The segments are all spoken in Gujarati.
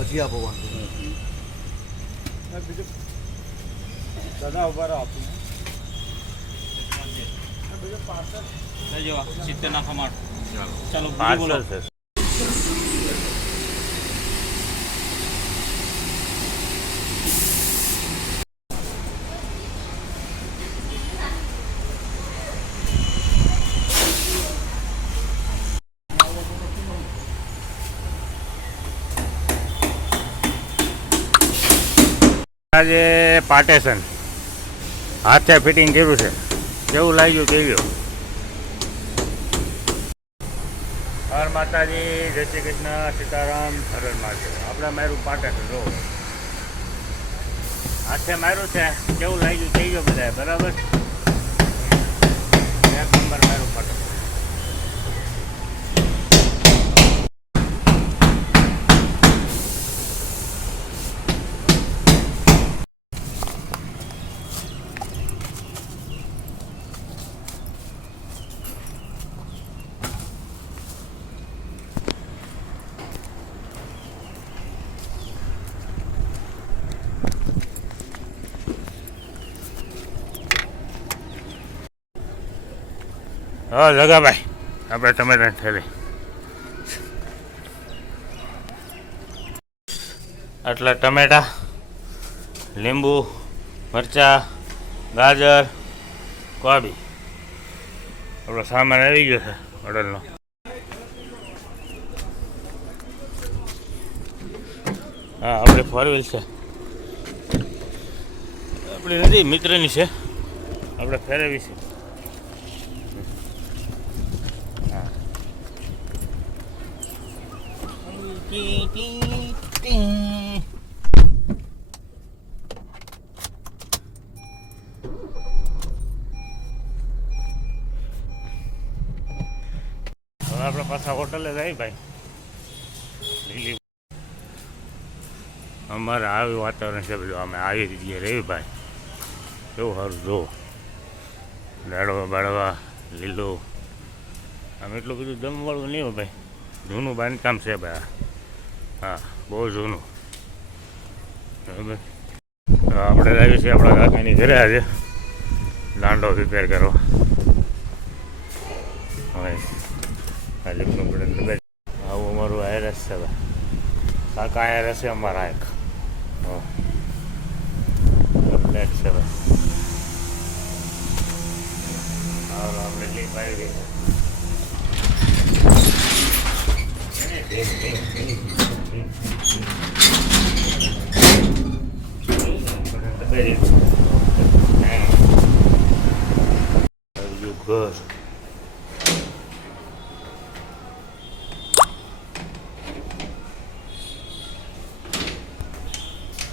ભજીયા બહુ વાંધો બીજું દાદા ઉભા રહો આપું બીજું પાર્સલ લેજો 70 ના ખમાડ ચાલો પાર્સલ છે આજે પાર્ટેશન હાથે ફિટિંગ કર્યું છે કેવું લાગ્યું કેવું હર માતાજી જય શ્રી કૃષ્ણ સીતારામ હર માતા આપણે મારું પાર્ટેશન જો હાથે માર્યું છે કેવું લાગ્યું કેવું બધા બરાબર એક નંબર મારું પાર્ટેશન હા જગાભાઈ આપણે ટમેટાની થેલી આટલા ટમેટા લીંબુ મરચાં ગાજર કોબી આપણો સામાન આવી ગયો છે હોટલનો હા આપણે ફોર વ્હીલ છે આપણી નથી મિત્રની છે આપણે ફેરવી છે હવે આપણે પાછા હોટલે જાય ભાઈ લીલી અમારે આવી વાતાવરણ છે બધું અમે આવી જગ્યાએ રહી ભાઈ કેવું સારું જો દાડવા બાળવા લીલું આમ એટલું બધું દમવાળું નહીં હોય ભાઈ જૂનું બાંધકામ છે ભાઈ હા બહુ જૂનું બરાબર આપણે લાવીએ છીએ આપણા કાકાની ઘરે આજે દાંડો રિપેર કરવા હવે આ લીપનું પડે આવું અમારું આયરસ છે ભાઈ કાકા આયરસ છે અમારા એક બ્લેક છે ભાઈ આપણે લીપ આવી ગઈ ઘર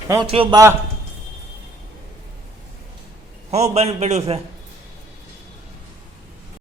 હું છું બા હું બંધ પડ્યું છે